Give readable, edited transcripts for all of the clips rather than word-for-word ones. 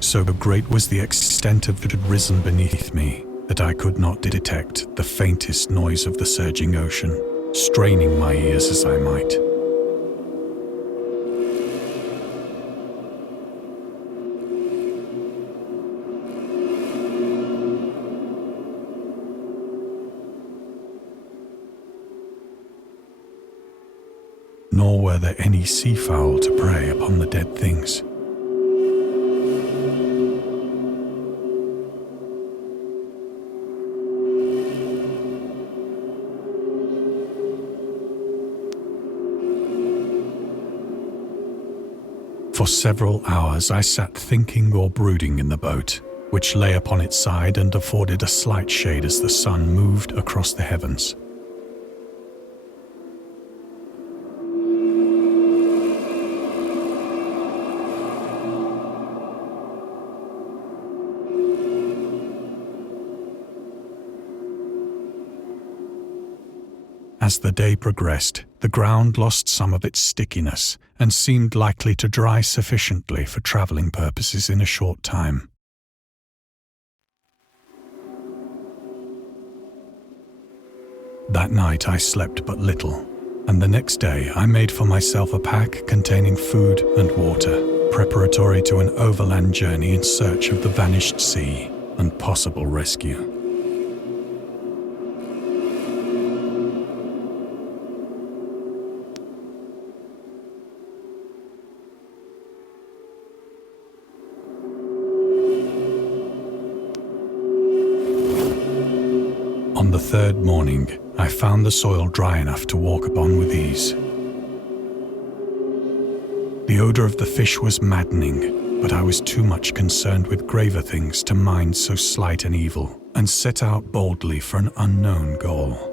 So great was the extent of it had risen beneath me that I could not detect the faintest noise of the surging ocean, straining my ears as I might. Nor were there any seafowl to prey upon the dead things. For several hours I sat thinking or brooding in the boat, which lay upon its side and afforded a slight shade as the sun moved across the heavens. As the day progressed, the ground lost some of its stickiness and seemed likely to dry sufficiently for travelling purposes in a short time. That night I slept but little, and the next day I made for myself a pack containing food and water, preparatory to an overland journey in search of the vanished sea and possible rescue. On the third morning, I found the soil dry enough to walk upon with ease. The odour of the fish was maddening, but I was too much concerned with graver things to mind so slight an evil, and set out boldly for an unknown goal.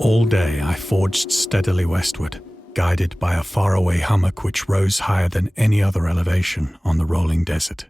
All day I forged steadily westward, guided by a faraway hummock which rose higher than any other elevation on the rolling desert.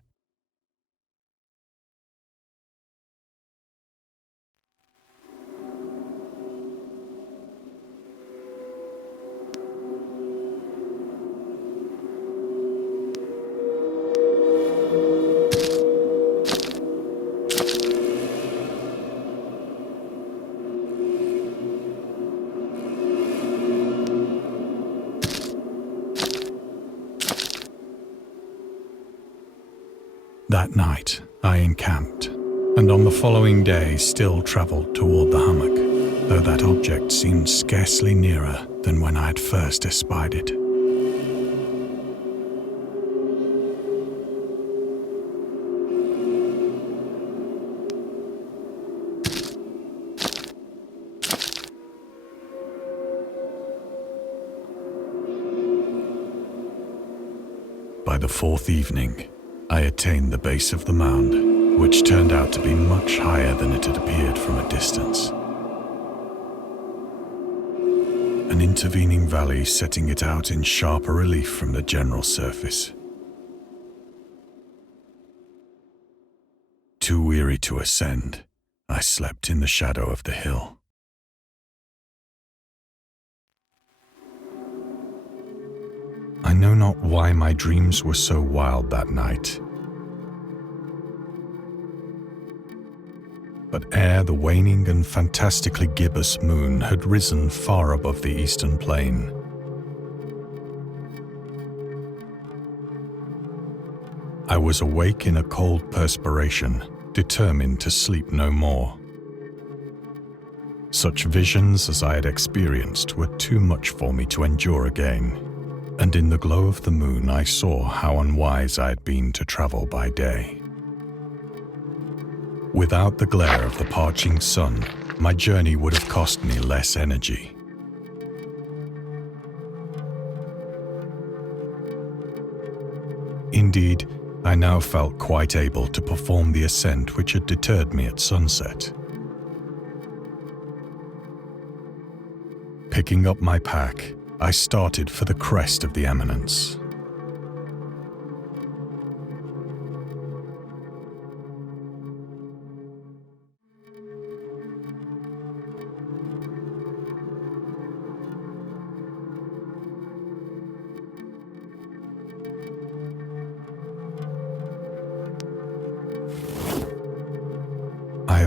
That night I encamped, and on the following day still travelled toward the hummock, though that object seemed scarcely nearer than when I had first espied it. By the fourth evening, I attained the base of the mound, which turned out to be much higher than it had appeared from a distance. An intervening valley setting it out in sharper relief from the general surface. Too weary to ascend, I slept in the shadow of the hill. I know not why my dreams were so wild that night. But ere the waning and fantastically gibbous moon had risen far above the eastern plain, I was awake in a cold perspiration, determined to sleep no more. Such visions as I had experienced were too much for me to endure again. And in the glow of the moon I saw how unwise I had been to travel by day. Without the glare of the parching sun, my journey would have cost me less energy. Indeed, I now felt quite able to perform the ascent which had deterred me at sunset. Picking up my pack, I started for the crest of the eminence.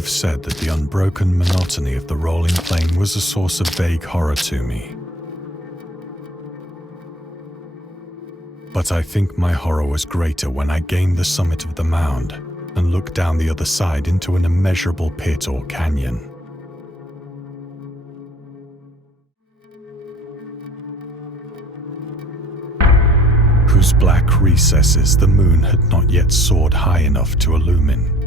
have said that the unbroken monotony of the rolling plain was a source of vague horror to me. But I think my horror was greater when I gained the summit of the mound and looked down the other side into an immeasurable pit or canyon. Whose black recesses the moon had not yet soared high enough to illumine.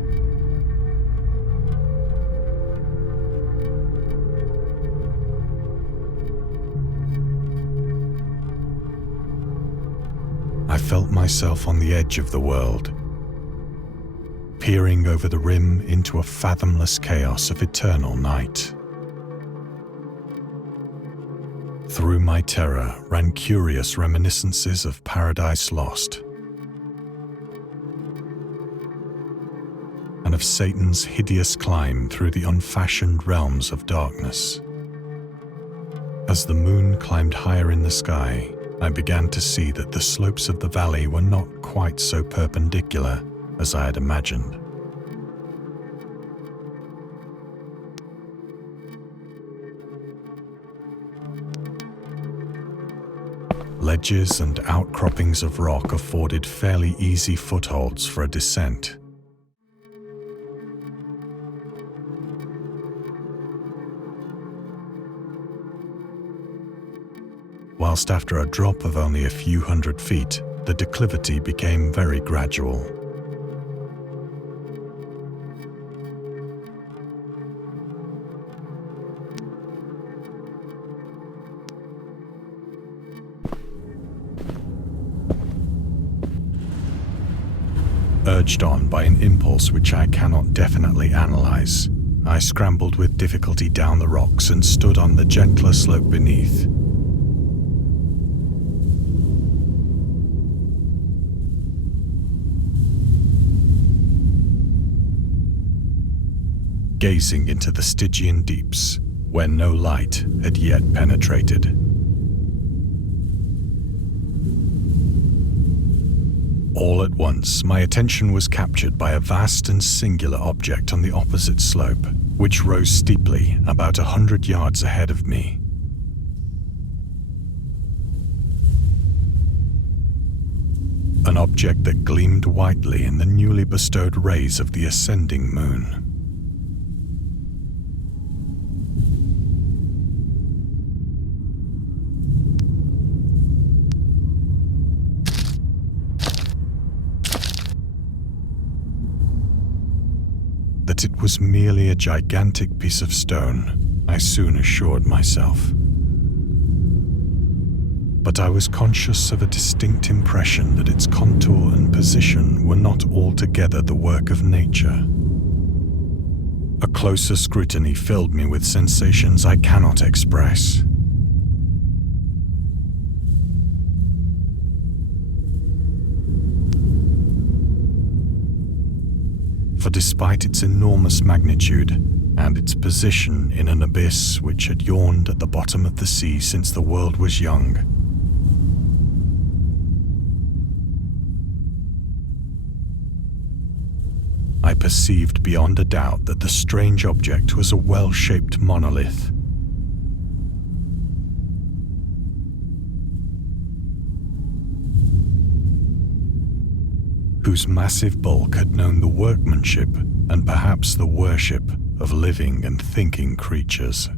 I felt myself on the edge of the world, peering over the rim into a fathomless chaos of eternal night. Through my terror ran curious reminiscences of Paradise Lost and of Satan's hideous climb through the unfashioned realms of darkness. As the moon climbed higher in the sky, I began to see that the slopes of the valley were not quite so perpendicular as I had imagined. Ledges and outcroppings of rock afforded fairly easy footholds for a descent. Whilst after a drop of only a few hundred feet, the declivity became very gradual. Urged on by an impulse which I cannot definitely analyze, I scrambled with difficulty down the rocks and stood on the gentler slope beneath. Gazing into the Stygian deeps, where no light had yet penetrated. All at once, my attention was captured by a vast and singular object on the opposite slope, which rose steeply about 100 yards ahead of me. An object that gleamed whitely in the newly bestowed rays of the ascending moon. That it was merely a gigantic piece of stone, I soon assured myself. But I was conscious of a distinct impression that its contour and position were not altogether the work of nature. A closer scrutiny filled me with sensations I cannot express. For despite its enormous magnitude and its position in an abyss which had yawned at the bottom of the sea since the world was young, I perceived beyond a doubt that the strange object was a well-shaped monolith. Whose massive bulk had known the workmanship and perhaps the worship of living and thinking creatures.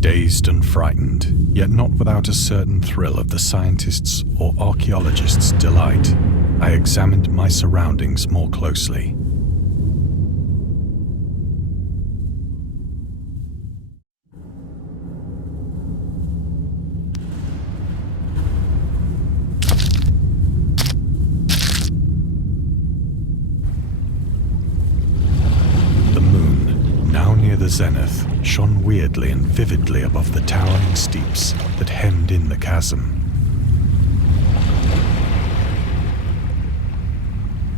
Dazed and frightened, yet not without a certain thrill of the scientist's or archaeologist's delight, I examined my surroundings more closely. The zenith shone weirdly and vividly above the towering steeps that hemmed in the chasm,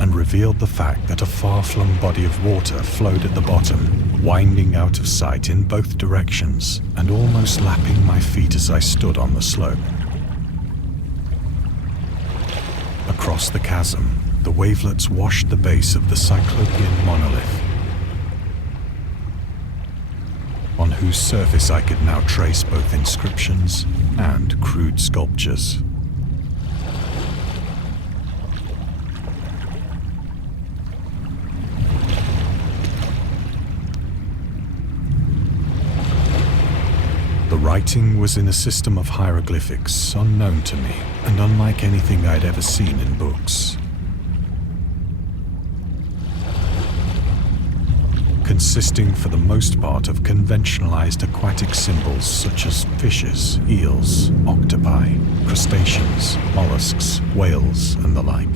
and revealed the fact that a far-flung body of water flowed at the bottom, winding out of sight in both directions and almost lapping my feet as I stood on the slope. across the chasm, the wavelets washed the base of the Cyclopean monolith, on whose surface I could now trace both inscriptions and crude sculptures. The writing was in a system of hieroglyphics unknown to me and unlike anything I'd ever seen in books. Consisting for the most part of conventionalized aquatic symbols such as fishes, eels, octopi, crustaceans, mollusks, whales, and the like.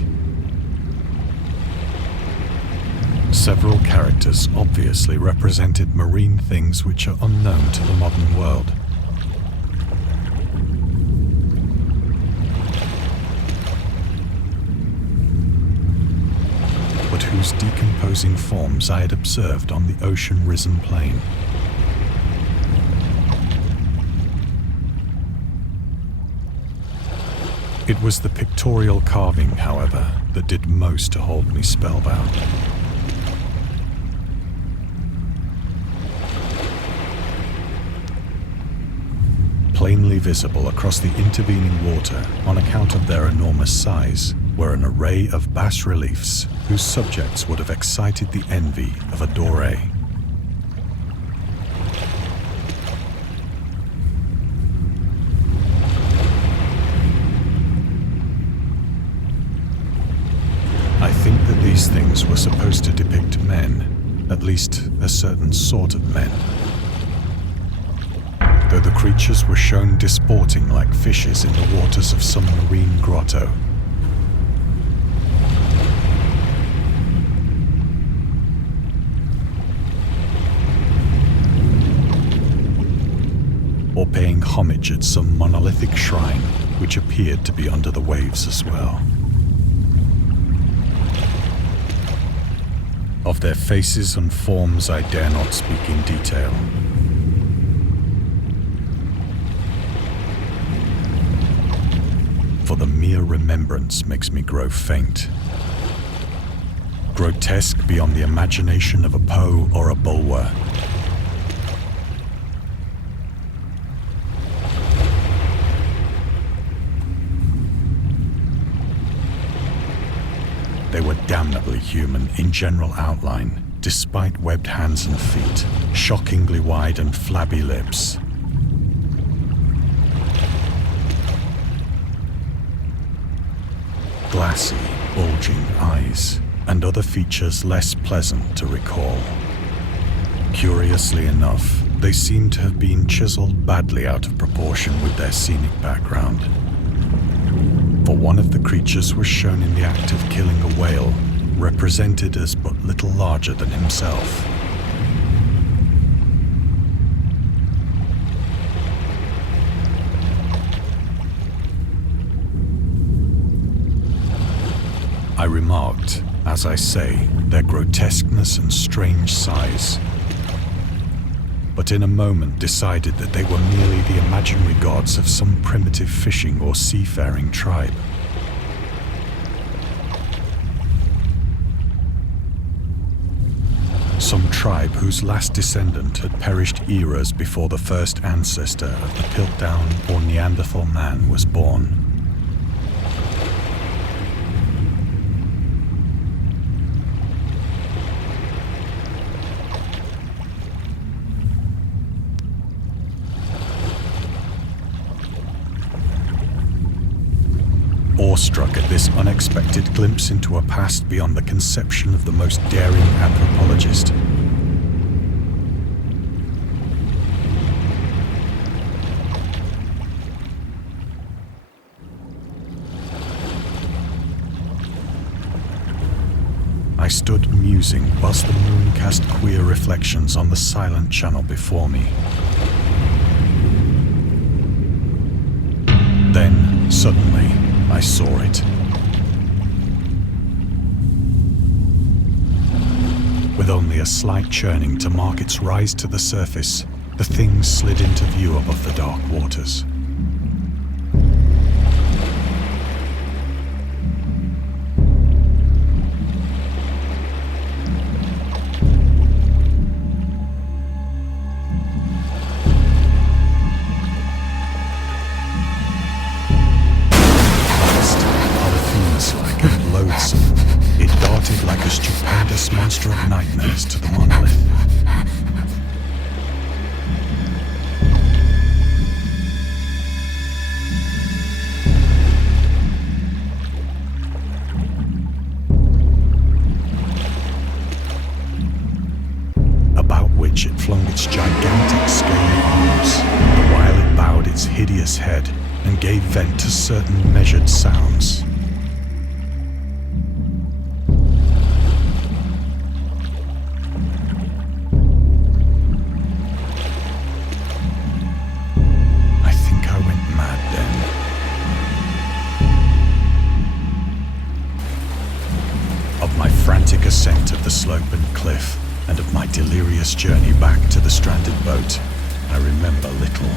Several characters obviously represented marine things which are unknown to the modern world. But whose decomposing forms I had observed on the ocean-risen plain. It was the pictorial carving, however, that did most to hold me spellbound. Plainly visible across the intervening water on account of their enormous size were an array of bas-reliefs whose subjects would have excited the envy of a Doré. I think that these things were supposed to depict men, at least a certain sort of men. Though the creatures were shown disporting like fishes in the waters of some marine grotto. Or paying homage at some monolithic shrine which appeared to be under the waves as well. Of their faces and forms I dare not speak in detail. For the mere remembrance makes me grow faint. Grotesque beyond the imagination of a Poe or a Bulwer. They were damnably human in general outline, despite webbed hands and feet, shockingly wide and flabby lips. Glassy, bulging eyes, and other features less pleasant to recall. Curiously enough, they seem to have been chiseled badly out of proportion with their scenic background. For one of the creatures was shown in the act of killing a whale, represented as but little larger than himself. I remarked, as I say, their grotesqueness and strange size, but in a moment decided that they were merely the imaginary gods of some primitive fishing or seafaring tribe. Some tribe whose last descendant had perished eras before the first ancestor of the Piltdown or Neanderthal man was born. Awestruck at this unexpected glimpse into a past beyond the conception of the most daring anthropologist, I stood musing whilst the moon cast queer reflections on the silent channel before me. Then, suddenly, I saw it. With only a slight churning to mark its rise to the surface, the thing slid into view above the dark waters. which it flung its gigantic scaly arms, the while it bowed its hideous head and gave vent to certain measured sounds. I think I went mad then. Of my frantic ascent of the slope and cliff, and of my delirious journey back to the stranded boat, I remember little.